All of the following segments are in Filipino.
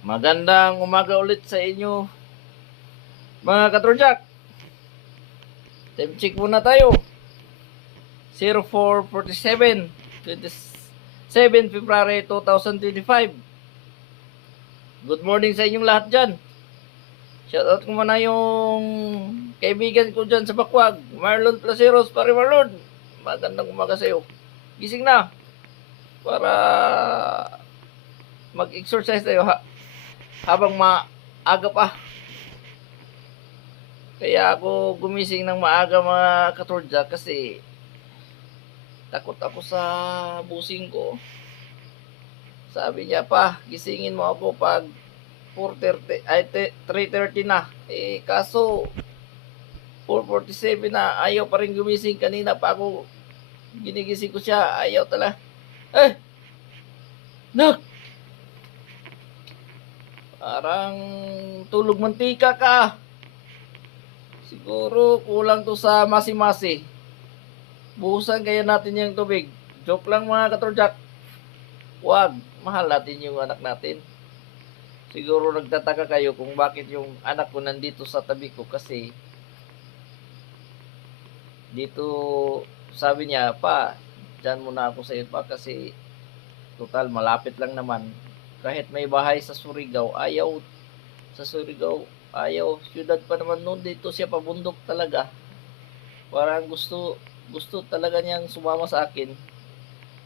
Magandang umaga ulit sa inyo, mga katrojak. Time check muna tayo. 04:47, 27 February 2025. Good morning sa inyong lahat dyan. Shoutout ko muna yung kaibigan ko dyan sa Bakwag, Marlon Placeros, pare Marlon. Magandang umaga sa iyo. Gising na para mag-exercise tayo habang maaga pa. Kaya ako gumising ng maaga, mga katrojak, kasi takot ako sa busing ko. Sabi niya pa, gisingin mo ako pag 4:30 ay 3:30 na. Kaso 4:47 na, ayaw pa rin gumising. Kanina pa ako ginigising ko siya, ayaw talaga. Nak! Parang tulog mantika ka. Siguro kulang to sa masi-masi. Buhusan kaya natin yung tubig. Joke lang, mga katrojak. Wag, mahal natin yung anak natin. Siguro nagtataka kayo kung bakit yung anak ko nandito sa tabi ko, kasi dito sabi niya, pa, dyan muna ako sa iyo pa, kasi total malapit lang naman. Kahit may bahay sa Surigao, ayaw. Sa Surigao, ayaw. Siyudad pa naman noon, dito siya pabundok talaga. Parang gusto talaga niyang sumama sa akin.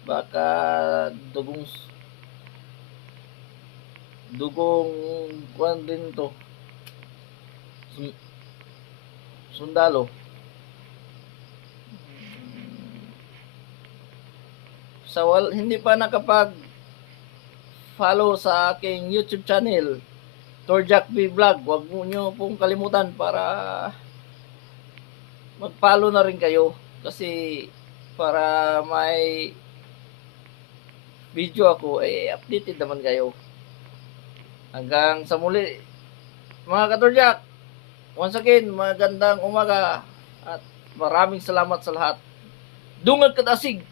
Baka dugong kuan din to. Sundalo. Hindi pa nakapag follow sa aking YouTube channel, Torjak B Vlog, wag mo nyo pong kalimutan para mag-follow na rin kayo, kasi para may video ako, updated naman kayo. Hanggang sa muli, mga katorjak. Once again, magandang umaga at maraming salamat sa lahat. Dungag kadasig!